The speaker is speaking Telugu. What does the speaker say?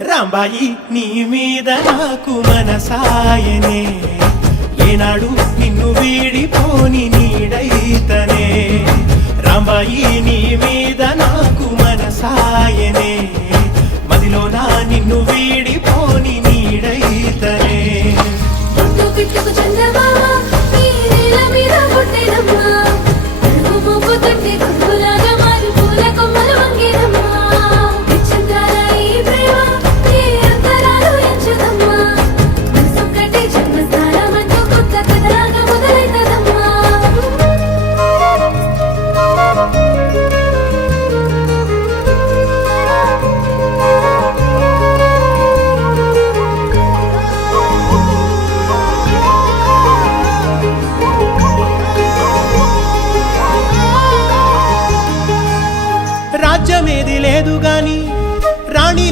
రాంబాయి నీ మీద నాకు మనసాయనే ఏనాడు నిన్ను వీడిపోని నీడైతనే రాంబాయి నీ మీద నాకు మనసాయనే మదిలో నా నిన్ను వీడి